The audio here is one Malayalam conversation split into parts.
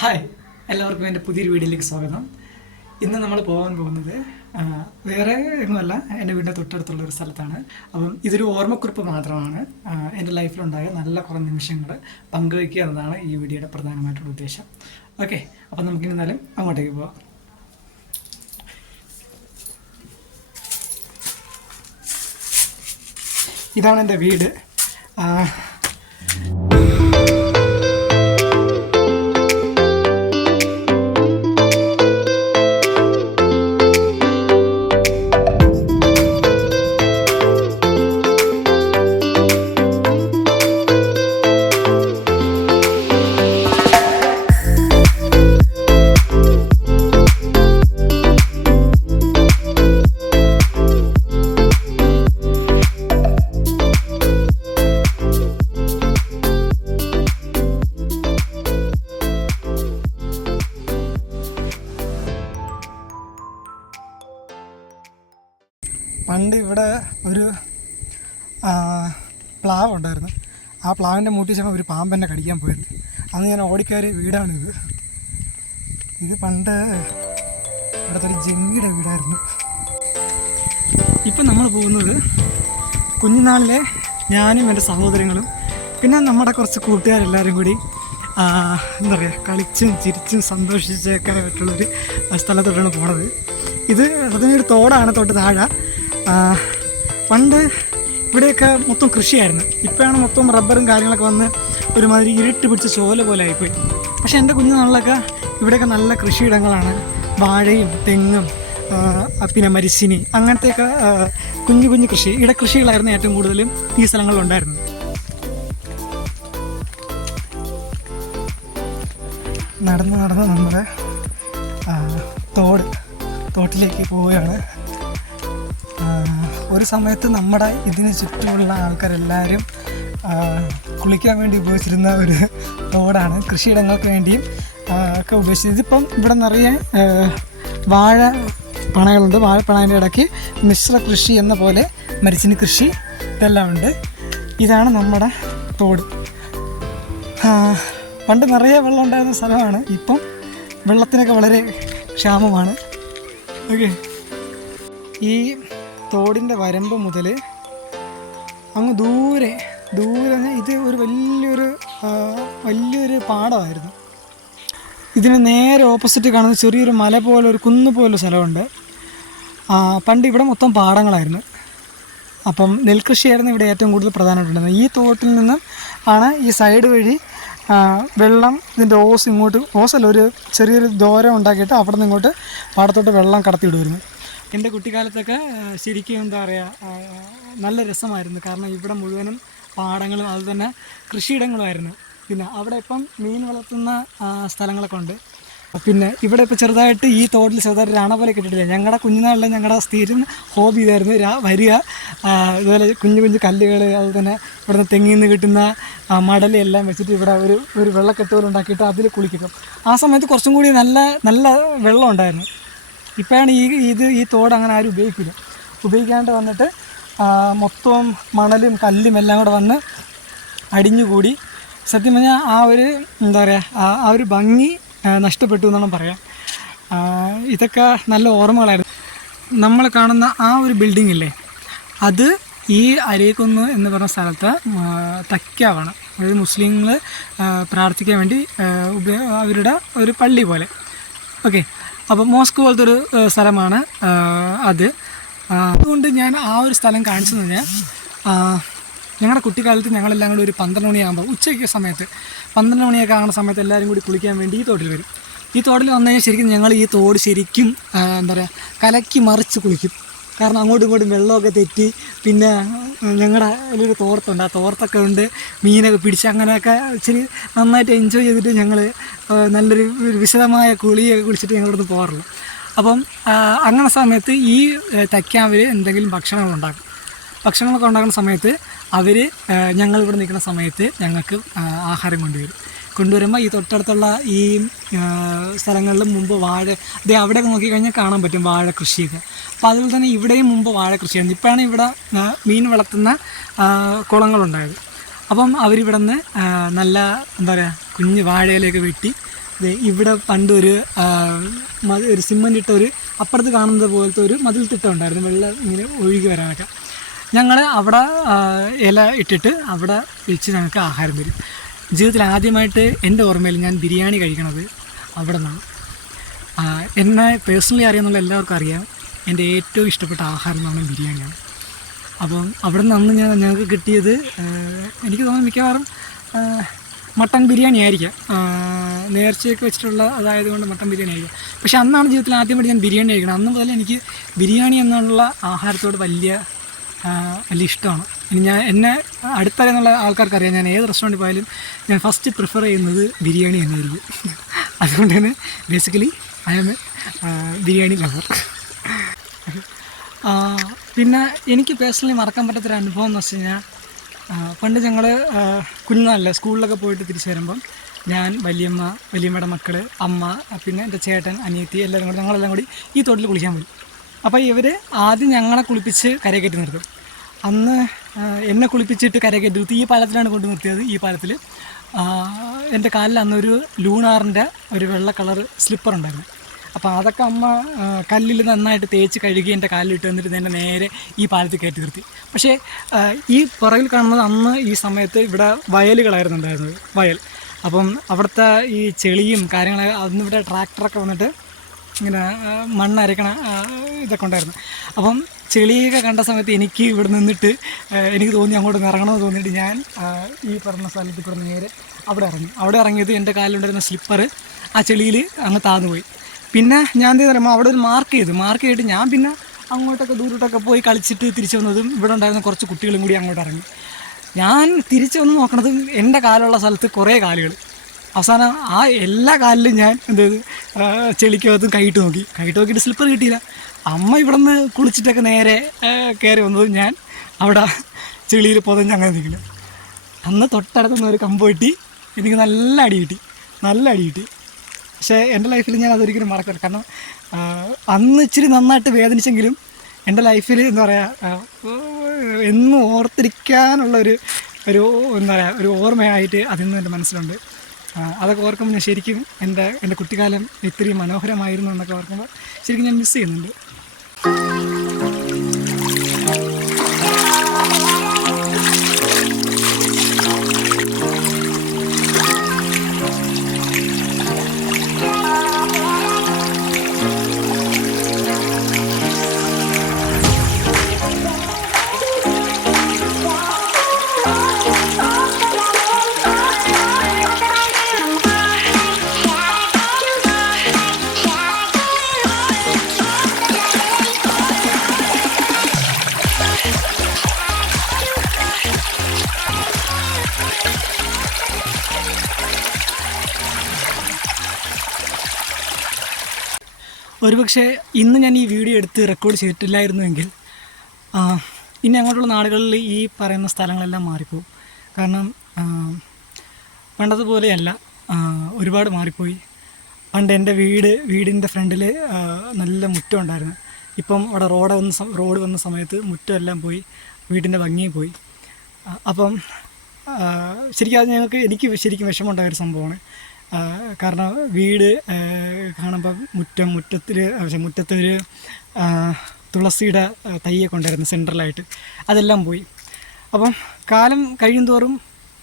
ഹായ്, എല്ലാവർക്കും എൻ്റെ പുതിയൊരു വീഡിയോയിലേക്ക് സ്വാഗതം. ഇന്ന് നമ്മൾ പോകാൻ പോകുന്നത് വേറെ ഒന്നുമല്ല, എൻ്റെ വീടിൻ്റെ തൊട്ടടുത്തുള്ള ഒരു സ്ഥലത്താണ്. അപ്പം ഇതൊരു ഓർമ്മക്കുറിപ്പ് മാത്രമാണ്. എൻ്റെ ലൈഫിലുണ്ടായ നല്ല കുറേ നിമിഷങ്ങൾ പങ്കുവയ്ക്കുക എന്നതാണ് ഈ വീഡിയോയുടെ പ്രധാനമായിട്ടുള്ള ഉദ്ദേശം. ഓക്കെ, അപ്പം നമുക്കിനി എന്നാലും അങ്ങോട്ടേക്ക് പോവാം. ഇതാണ് എൻ്റെ വീട്. പണ്ട് ഇവിടെ ഒരു പ്ലാവ് ഉണ്ടായിരുന്നു. ആ പ്ലാവിൻ്റെ മൂട്ടിൽ ചെന്ന് ഒരു പാമ്പെന്നെ കടിക്കാൻ പോയിരുന്നു. അന്ന് ഞാൻ ഓടിക്കയറിയ വീടാണിത്. ഇത് പണ്ട് ഇവിടുത്തെ ഒരു ജംഗിയുടെ വീടായിരുന്നു. ഇപ്പം നമ്മൾ പോകുന്നത് കുഞ്ഞുനാളിലെ ഞാനും എൻ്റെ സഹോദരങ്ങളും പിന്നെ നമ്മുടെ കുറച്ച് കൂട്ടുകാരെല്ലാവരും കൂടി എന്താ പറയുക, കളിച്ചും ചിരിച്ചും സന്തോഷിച്ചൊക്കെ ആയിട്ടുള്ളൊരു സ്ഥലത്തോട്ടാണ് പോണത്. ഇത് അതിനൊരു തോടാണ് തൊട്ട് താഴെ. പണ്ട് ഇവിടെയൊക്കെ മൊത്തം കൃഷിയായിരുന്നു. ഇപ്പോഴാണ് മൊത്തം റബ്ബറും കാര്യങ്ങളൊക്കെ വന്ന് ഒരുമാതിരി ഇരുട്ട് പിടിച്ച ചോല പോലെ ആയിപ്പോയി. പക്ഷേ എൻ്റെ കുഞ്ഞുനാളിലൊക്കെ ഇവിടെയൊക്കെ നല്ല കൃഷിയിടങ്ങളാണ്. വാഴയും തെങ്ങും പിന്നെ മരിച്ചിനി അങ്ങനത്തെയൊക്കെ കുഞ്ഞു കുഞ്ഞു കൃഷി ഇടക്കൃഷികളായിരുന്നു ഏറ്റവും കൂടുതലും ഈ സ്ഥലങ്ങളിലുണ്ടായിരുന്നത്. നടന്ന് നമ്മുടെ തോട്ടിലേക്ക് പോവുകയാണ്. ഒരു സമയത്ത് നമ്മുടെ ഇതിന് ചുറ്റുമുള്ള ആൾക്കാരെല്ലാവരും കുളിക്കാൻ വേണ്ടി ഉപയോഗിച്ചിരുന്ന ഒരു തോടാണ്. കൃഷിയിടങ്ങൾക്ക് വേണ്ടിയും ഒക്കെ ഉപയോഗിച്ചത്. ഇതിപ്പം ഇവിടെ നിറയെ വാഴ പണകളുണ്ട്. വാഴപ്പണേൻ്റെ ഇടയ്ക്ക് മിശ്ര കൃഷി എന്ന പോലെ മരിച്ചിനി കൃഷി ഇതെല്ലാം ഉണ്ട്. ഇതാണ് നമ്മുടെ തോട്. പണ്ട് നിറയെ വെള്ളം ഉണ്ടായിരുന്ന സ്ഥലമാണ്. ഇപ്പം വെള്ളത്തിനൊക്കെ വളരെ ക്ഷാമമാണ്. ഓക്കെ, ഈ തോടിൻ്റെ വരമ്പ് മുതൽ അങ്ങ് ദൂരെ ഇത് ഒരു വലിയൊരു പാടമായിരുന്നു. ഇതിന് നേരെ ഓപ്പോസിറ്റ് കാണുന്ന ചെറിയൊരു മല പോലെ ഒരു കുന്ന് പോലൊരു സ്ഥലമുണ്ട്. പണ്ട് ഇവിടെ മൊത്തം പാടങ്ങളായിരുന്നു. അപ്പം നെൽകൃഷിയായിരുന്നു ഇവിടെ ഏറ്റവും കൂടുതൽ പ്രധാനമായിട്ടുണ്ടായിരുന്നത്. ഈ തോട്ടിൽ നിന്നും ആണ് ഈ സൈഡ് വഴി വെള്ളം ഇതിൻ്റെ ഓസല്ല ഒരു ചെറിയൊരു ദൂരം ഉണ്ടാക്കിയിട്ട് അവിടെ നിന്ന് ഇങ്ങോട്ട് പാടത്തോട്ട് വെള്ളം കടത്തിവിടുമായിരുന്നു. എൻ്റെ കുട്ടിക്കാലത്തൊക്കെ ശരിക്കും എന്താ പറയുക, നല്ല രസമായിരുന്നു. കാരണം ഇവിടെ മുഴുവനും പാടങ്ങളും അതുതന്നെ കൃഷിയിടങ്ങളുമായിരുന്നു. പിന്നെ അവിടെ ഇപ്പം മീൻ വളർത്തുന്ന സ്ഥലങ്ങളൊക്കെ ഉണ്ട്. പിന്നെ ഇവിടെ ഇപ്പോൾ ചെറുതായിട്ട് ഈ തോട്ടിൽ ചെറുതായിട്ട് രണ പോലെ കിട്ടിയിട്ടില്ല. ഞങ്ങളുടെ കുഞ്ഞുനാളിലെ ഞങ്ങളുടെ സ്ഥിരം ഹോബി ഇതായിരുന്നു. വരിക ഇതുപോലെ കുഞ്ഞു കുഞ്ഞു കല്ലുകൾ, അതുതന്നെ ഇവിടുന്ന് തെങ്ങിൽ നിന്ന് കിട്ടുന്ന മടലെല്ലാം വെച്ചിട്ട് ഇവിടെ ഒരു വെള്ളക്കെട്ട് പോലെ ഉണ്ടാക്കിയിട്ട് അതിൽ കുളിക്കും. ആ സമയത്ത് കുറച്ചും കൂടി നല്ല വെള്ളം ഉണ്ടായിരുന്നു. ഇപ്പോഴാണ് ഈ തോട് അങ്ങനെ ആരും ഉപയോഗിക്കാണ്ട് വന്നിട്ട് മൊത്തം മണലും കല്ലും എല്ലാം കൂടെ വന്ന് അടിഞ്ഞുകൂടി സത്യം പറഞ്ഞാൽ ആ ഒരു എന്താ പറയുക, ആ ഒരു ഭംഗി നഷ്ടപ്പെട്ടു എന്നാണ് പറയാം. ഇതൊക്കെ നല്ല ഓർമ്മകളായിരുന്നു. നമ്മൾ കാണുന്ന ആ ഒരു ബിൽഡിംഗ് ഇല്ലേ, അത് ഈ അരീക്കുന്ന് എന്ന് പറഞ്ഞ സ്ഥലത്ത് തക്കാവാണ്. അതായത് മുസ്ലിങ്ങൾ പ്രാർത്ഥിക്കാൻ വേണ്ടി അവരുടെ ഒരു പള്ളി പോലെ. ഓക്കെ, അപ്പോൾ മോസ്ക് പോലത്തെ ഒരു സ്ഥലമാണ് അത്. അതുകൊണ്ട് ഞാൻ ആ ഒരു സ്ഥലം കാണിച്ചു കഴിഞ്ഞാൽ ഞങ്ങളുടെ കുട്ടിക്കാലത്ത് ഞങ്ങളെല്ലാം കൂടി ഒരു 12 മണിയാകുമ്പോൾ ഉച്ചയ്ക്ക് സമയത്ത് 12 മണിയൊക്കെ ആകുന്ന സമയത്ത് എല്ലാവരും കൂടി കുളിക്കാൻ വേണ്ടി ഈ തോട്ടിൽ വരും. ഈ തോട്ടിൽ വന്നു കഴിഞ്ഞാൽ ശരിക്കും ഞങ്ങൾ ഈ തോട് ശരിക്കും എന്താ പറയുക, കലക്കി മറിച്ച് കുളിക്കും. കാരണം അങ്ങോട്ടും ഇങ്ങോട്ടും വെള്ളമൊക്കെ തെറ്റി പിന്നെ ഞങ്ങളുടെ വലിയൊരു തോർത്തുണ്ട്. ആ തോർത്തൊക്കെ ഉണ്ട്, മീനൊക്കെ പിടിച്ച് അങ്ങനെയൊക്കെ ഇച്ചിരി നന്നായിട്ട് എൻജോയ് ചെയ്തിട്ട് ഞങ്ങൾ നല്ലൊരു വിശദമായ കുളിയൊക്കെ കുളിച്ചിട്ട് ഞങ്ങളിവിടുന്ന് പോകാറുള്ളൂ. അപ്പം അങ്ങനെ സമയത്ത് ഈ തക്കാവിൽ എന്തെങ്കിലും ഭക്ഷണങ്ങളൊക്കെ ഉണ്ടാക്കുന്ന സമയത്ത് ഞങ്ങളിവിടെ നിൽക്കുന്ന സമയത്ത് ഞങ്ങൾക്ക് ആഹാരം കൊണ്ടുവരുമ്പോൾ ഈ തൊട്ടടുത്തുള്ള ഈ സ്ഥലങ്ങളിലും മുമ്പ് അവിടെയൊക്കെ നോക്കിക്കഴിഞ്ഞാൽ കാണാൻ പറ്റും വാഴ കൃഷിയൊക്കെ. അപ്പോൾ അതുപോലെ തന്നെ ഇവിടെയും മുമ്പ് വാഴ കൃഷിയായിരുന്നു. ഇപ്പോഴാണ് ഇവിടെ മീൻ വളർത്തുന്ന കുളങ്ങളുണ്ടായത്. അപ്പം അവരിവിടെ നിന്ന് നല്ല എന്താ പറയുക കുഞ്ഞ് വാഴയിലൊക്കെ വെട്ടി ഇവിടെ പണ്ടൊരു ഒരു സിമ്മൻ്റ് ഇട്ട ഒരു അപ്പുറത്ത് കാണുന്നത് പോലത്തെ ഒരു മതിൽ തിട്ടം ഉണ്ടായിരുന്നു, വെള്ളം ഇങ്ങനെ ഒഴുകി വരാനൊക്കെ. ഞങ്ങൾ അവിടെ ഇല ഇട്ടിട്ട് അവിടെ വെച്ച് ഞങ്ങൾക്ക് ആഹാരം തരും. ജീവിതത്തിൽ ആദ്യമായിട്ട് എൻ്റെ ഓർമ്മയിൽ ഞാൻ ബിരിയാണി കഴിക്കണത് അവിടെ നിന്നാണ്. എന്നെ പേഴ്സണലി അറിയാമെന്നുള്ള എല്ലാവർക്കും അറിയാം, എൻ്റെ ഏറ്റവും ഇഷ്ടപ്പെട്ട ആഹാരം എന്ന് പറഞ്ഞാൽ ബിരിയാണിയാണ്. അപ്പം അവിടെ നിന്ന് ഞങ്ങൾക്ക് കിട്ടിയത് എനിക്ക് തോന്നുന്നു മിക്കവാറും മട്ടൻ ബിരിയാണി ആയിരിക്കാം, നേർച്ചയൊക്കെ വെച്ചിട്ടുള്ള അതായതുകൊണ്ട് മട്ടൻ ബിരിയാണി ആയിരിക്കാം. പക്ഷേ അന്നാണ് ജീവിതത്തിൽ ആദ്യമായിട്ട് ഞാൻ ബിരിയാണി കഴിക്കണം. അന്ന് മുതൽ എനിക്ക് ബിരിയാണി എന്നുള്ള ആഹാരത്തോട് വലിയ ഇഷ്ടമാണ്. ഇനി എന്നെ അടുത്തറിയാന്നുള്ള ആൾക്കാർക്കറിയാം, ഞാൻ ഏത് റെസ്റ്റോറൻറ്റിൽ പോയാലും ഞാൻ ഫസ്റ്റ് പ്രിഫർ ചെയ്യുന്നത് ബിരിയാണി തന്നെയായിരിക്കും. അതുകൊണ്ട് തന്നെ basically I am biryani lover. പിന്നെ എനിക്ക് പേഴ്സണലി മറക്കാൻ പറ്റാത്തൊരു അനുഭവം എന്ന് വെച്ച് കഴിഞ്ഞാൽ, പണ്ട് ഞങ്ങൾ കുഞ്ഞുനാളിൽ സ്കൂളിലൊക്കെ പോയിട്ട് തിരിച്ചു വരുമ്പം ഞാൻ, വലിയമ്മയുടെ മക്കൾ, അമ്മ, പിന്നെ എൻ്റെ ചേട്ടൻ, അനിയത്തി എല്ലാവരും കൂടി ഞങ്ങളെല്ലാം കൂടി ഈ തോട്ടിൽ കുളിക്കാൻ പോയി. അപ്പോൾ ഇവർ ആദ്യം ഞങ്ങളെ കുളിപ്പിച്ച് കരയെ കയറ്റി നിർത്തും. അന്ന് എന്നെ കുളിപ്പിച്ചിട്ട് കരയെ കയറ്റി നിർത്തി ഈ പാലത്തിലാണ് കൊണ്ട് നിർത്തിയത്. ഈ പാലത്തിൽ എൻ്റെ കാലിൽ അന്നൊരു ലൂണാറിൻ്റെ ഒരു വെള്ള കളർ സ്ലിപ്പർ ഉണ്ടായിരുന്നു. അപ്പോൾ അതൊക്കെ അമ്മ കല്ലിൽ നന്നായിട്ട് തേച്ച് കഴുകി എൻ്റെ കാലിലിട്ട് വന്നിട്ട് എൻ്റെ നേരെ ഈ പാലത്തിൽ കയറ്റി നിർത്തി. പക്ഷേ ഈ പുറകിൽ കാണുന്നത് അന്ന് ഈ സമയത്ത് ഇവിടെ വയലുകളായിരുന്നു ഉണ്ടായിരുന്നത്, വയൽ. അപ്പം അവിടുത്തെ ഈ ചെളിയും കാര്യങ്ങളൊക്കെ അന്നിവിടെ ട്രാക്ടറൊക്കെ വന്നിട്ട് ഇങ്ങനെ മണ്ണരക്കണ ഇതൊക്കെ ഉണ്ടായിരുന്നു. അപ്പം ചെളിയൊക്കെ കണ്ട സമയത്ത് എനിക്ക് ഇവിടെ നിന്നിട്ട് എനിക്ക് തോന്നി അങ്ങോട്ട് ഇറങ്ങണമെന്ന് തോന്നിയിട്ട് ഞാൻ ഈ പറഞ്ഞ സ്ഥലത്തിൽ കൂടെ നേരെ അവിടെ ഇറങ്ങിയത് എൻ്റെ കാലിലുണ്ടായിരുന്ന സ്ലിപ്പർ ആ ചെളിയിൽ അങ്ങ് താന്നു പോയി. പിന്നെ ഞാൻ എന്താ പറയുമ്പോൾ അവിടെ ഒരു മാർക്ക് ചെയ്തിട്ട് ഞാൻ പിന്നെ അങ്ങോട്ടൊക്കെ ദൂരോട്ടൊക്കെ പോയി കളിച്ചിട്ട് തിരിച്ചു വന്നതും ഇവിടെ ഉണ്ടായിരുന്ന കുറച്ച് കുട്ടികളും കൂടി അങ്ങോട്ട് ഇറങ്ങി. ഞാൻ തിരിച്ചു വന്ന് നോക്കണതും എൻ്റെ കാലുള്ള സ്ഥലത്ത് കുറേ കാലുകൾ. അവസാനം ആ എല്ലാ കാലിലും ഞാൻ ചെളിക്കകത്തും കൈയിട്ട് നോക്കിയിട്ട് സ്ലിപ്പർ കിട്ടിയില്ല. അമ്മ ഇവിടെ നിന്ന് കുളിച്ചിട്ടൊക്കെ നേരെ കയറി വന്നതും ഞാൻ അവിടെ ചെളിയിൽ പൊതഞ്ഞ് അങ്ങനെ നിൽക്കുന്നു. അന്ന് തൊട്ടടുത്തുനിന്ന് ഒരു കമ്പ് കിട്ടി, എനിക്ക് നല്ല അടി കിട്ടി. പക്ഷേ എൻ്റെ ലൈഫിൽ ഞാൻ അതൊരിക്കലും മറക്കില്ല. കാരണം അന്ന് ഇച്ചിരി നന്നായിട്ട് വേദനിച്ചെങ്കിലും എൻ്റെ ലൈഫിൽ എന്താ പറയുക, എന്നും ഓർത്തിരിക്കാനുള്ളൊരു ഒരു ഓർമ്മയായിട്ട് അതിൽ നിന്ന് എൻ്റെ മനസ്സിലുണ്ട്. അതൊക്കെ ഓർക്കുമ്പോൾ ഞാൻ ശരിക്കും എൻ്റെ കുട്ടിക്കാലം ഇത്രയും മനോഹരമായിരുന്നു എന്നൊക്കെ ഓർക്കുമ്പോൾ ശരിക്കും ഞാൻ മിസ് ചെയ്യുന്നുണ്ട്. ഒരുപക്ഷെ ഇന്ന് ഞാൻ ഈ വീഡിയോ എടുത്ത് റെക്കോർഡ് ചെയ്തിട്ടില്ലായിരുന്നുവെങ്കിൽ ഇനി അങ്ങോട്ടുള്ള നാടുകളിൽ ഈ പറയുന്ന സ്ഥലങ്ങളെല്ലാം മാറിപ്പോവും. കാരണം പണ്ടതുപോലെയല്ല, ഒരുപാട് മാറിപ്പോയി. പണ്ട് എൻ്റെ വീടിൻ്റെ ഫ്രണ്ടിൽ നല്ല മുറ്റം ഉണ്ടായിരുന്നു. ഇപ്പം അവിടെ റോഡ് വന്ന സമയത്ത് മുറ്റമെല്ലാം പോയി, വീടിൻ്റെ ഭംഗിയും പോയി. അപ്പം ശരിക്കും അത് എനിക്ക് ശരിക്കും വിഷമമുണ്ടായൊരു സംഭവമാണ്. കാരണം വീട് കാണുമ്പം മുറ്റത്തൊരു തുളസിയുടെ തൈയൊക്കെ ഉണ്ടായിരുന്നു സെൻട്രലായിട്ട്, അതെല്ലാം പോയി. അപ്പം കാലം കഴിയുന്തോറും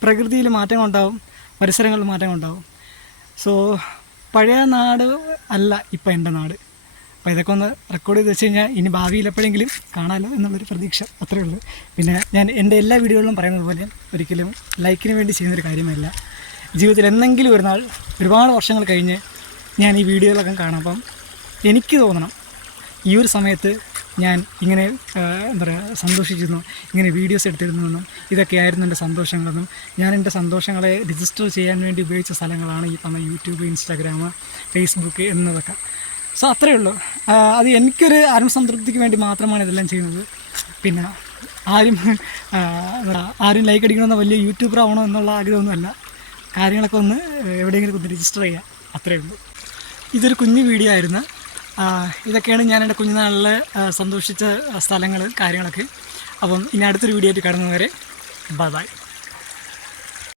പ്രകൃതിയിൽ മാറ്റങ്ങളുണ്ടാവും, പരിസരങ്ങളിൽ മാറ്റങ്ങളുണ്ടാവും. സോ പഴയ നാട് അല്ല ഇപ്പം എൻ്റെ നാട്. അപ്പോൾ ഇതൊക്കെ ഒന്ന് റെക്കോർഡ് ചെയ്ത് വെച്ച് കഴിഞ്ഞാൽ ഇനി ഭാവിയിൽ എപ്പോഴെങ്കിലും കാണാമല്ലോ എന്നുള്ളൊരു പ്രതീക്ഷ, അത്രയേ ഉള്ളൂ. പിന്നെ ഞാൻ എൻ്റെ എല്ലാ വീഡിയോകളിലും പറയുന്നത് പോലെ ഒരിക്കലും ലൈക്കിന് വേണ്ടി ചെയ്യുന്നൊരു കാര്യമല്ല. ജീവിതത്തിൽ എന്തെങ്കിലും ഒരു നാൾ ഒരുപാട് വർഷങ്ങൾ കഴിഞ്ഞ് ഞാൻ ഈ വീഡിയോകളൊക്കെ കാണാം. അപ്പം എനിക്ക് തോന്നണം ഈ ഒരു സമയത്ത് ഞാൻ ഇങ്ങനെ എന്താ പറയുക സന്തോഷിച്ചിരുന്നു, ഇങ്ങനെ വീഡിയോസ് എടുത്തിരുന്നുവെന്നും ഇതൊക്കെയായിരുന്നു എൻ്റെ സന്തോഷങ്ങളെന്നും ഞാൻ എൻ്റെ സന്തോഷങ്ങളെ രജിസ്റ്റർ ചെയ്യാൻ വേണ്ടി ഉപയോഗിച്ച സ്ഥലങ്ങളാണ് ഈ പറഞ്ഞ യൂട്യൂബ്, ഇൻസ്റ്റാഗ്രാം, ഫേസ്ബുക്ക് എന്നതൊക്കെ. സോ അത്രയേ ഉള്ളൂ. അത് എനിക്കൊരു ആത്മസംതൃപ്തിക്ക് വേണ്ടി മാത്രമാണ് ഇതെല്ലാം ചെയ്യുന്നത്. പിന്നെ ആരും ലൈക്ക് അടിക്കണമെന്ന വലിയ യൂട്യൂബർ ആവണോ എന്നുള്ള ആഗ്രഹമൊന്നുമല്ല. കാര്യങ്ങളൊക്കെ ഒന്ന് എവിടെയെങ്കിലും ഒന്ന് രജിസ്റ്റർ ചെയ്യുക, അത്രയേ ഉള്ളൂ. ഇതൊരു കുഞ്ഞു വീഡിയോ ആയിരുന്നു. ഇതൊക്കെയാണ് ഞാൻ എൻ്റെ കുഞ്ഞുനാളിൽ സന്തോഷിച്ച സ്ഥലങ്ങൾ, കാര്യങ്ങളൊക്കെ. അപ്പം ഇനി അടുത്തൊരു വീഡിയോ ആയിട്ട് കാണുന്നവരെ ബൈ.